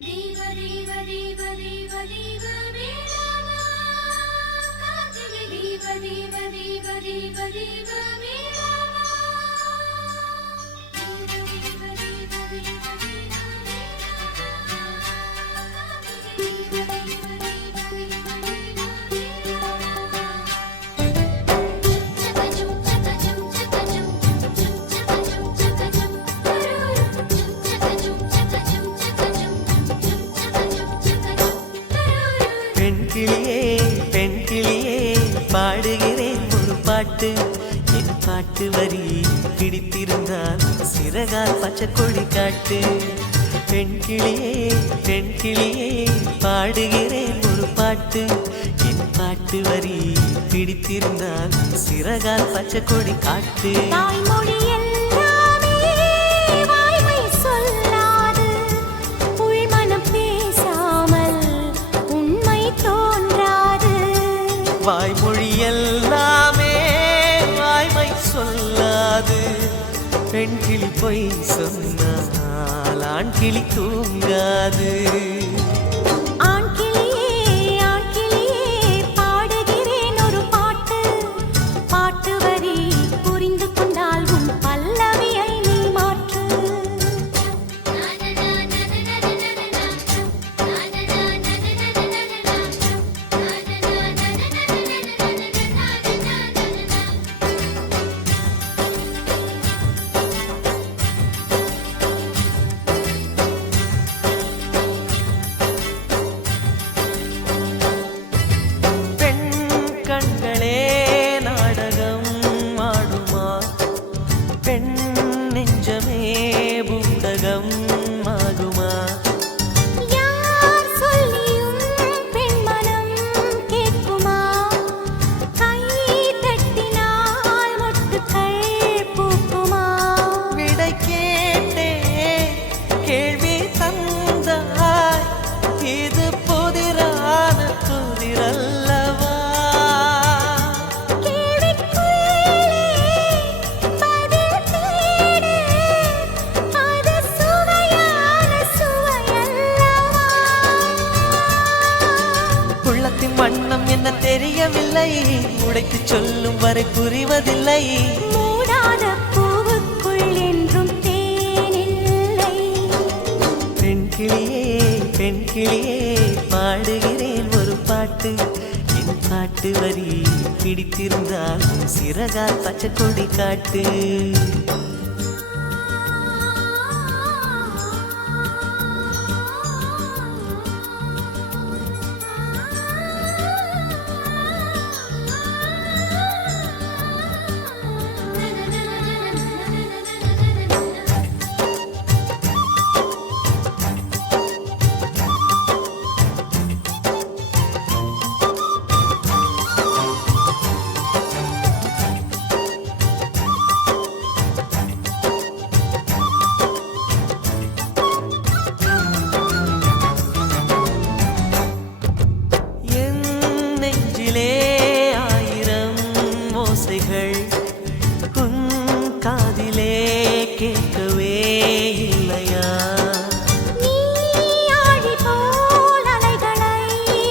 ದೇವ ದೇವ ದೇವ ದೇವ ದೇವ ಮೇಲವ ಕಾಜಿಗೆ ದೇವ ದೇವ ದೇವ ದೇವ ದೇವ ಮೇಲವ கிளியே பெண் கிளியே பாடுகிறேன் ஒரு பாட்டு. என் பாட்டு வரி பிடித்திருந்தால் சிறகால் பச்சை கொடி காட்டு. பெண் கிளியே பெண் கிளியே பாடுகிறேன் ஒரு பாட்டு. என் பாட்டு வரி பிடித்திருந்தால் சிறகால் பச்சை கொடி காட்டு. தாய்மொழியே வாய்மொழி எல்லாமே வாய்மை சொல்லாது. பெண் கிளி பொய் சொன்னால் ஆண் கிளி தூங்காது. தெரியவில்லை உடைத்து சொல்லும் வரை புரிவதில்லை. மூடாத பூவுக்குள் என்றும் தேனில்லை. பெண் கிளியே பெண் கிளியே பாடுகிறேன் ஒரு பாட்டு. என் பாட்டு வரி பிடித்திருந்தால் சிறகால் பச்சை கொடி காட்டு.